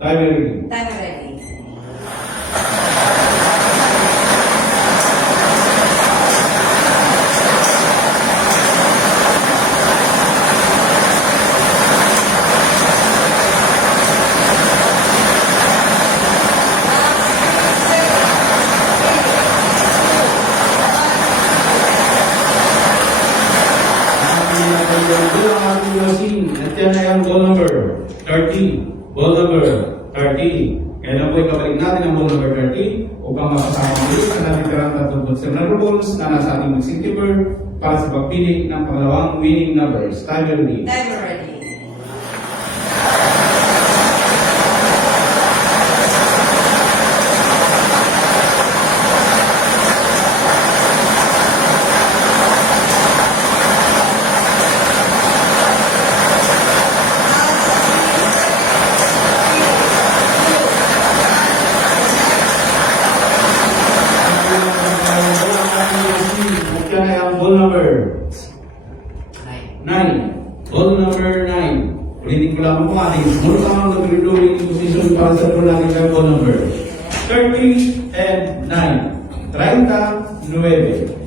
Time ready. Time ready. At yan ay ang ball number 30. Ball number 30. Kaya lang po ikabalik natin ang ball number 30 upang makasama ulit sa natitirang 37 balls na nasa ating mixing keeper para sa pagpili ng pangalawang winning numbers. Time ready. Time ready. At yan ay ang ball number 9. Ball number 9. Ulitin ko lang po ating small count of reloading position para sa po natin ang ball number 30 and 9. 39.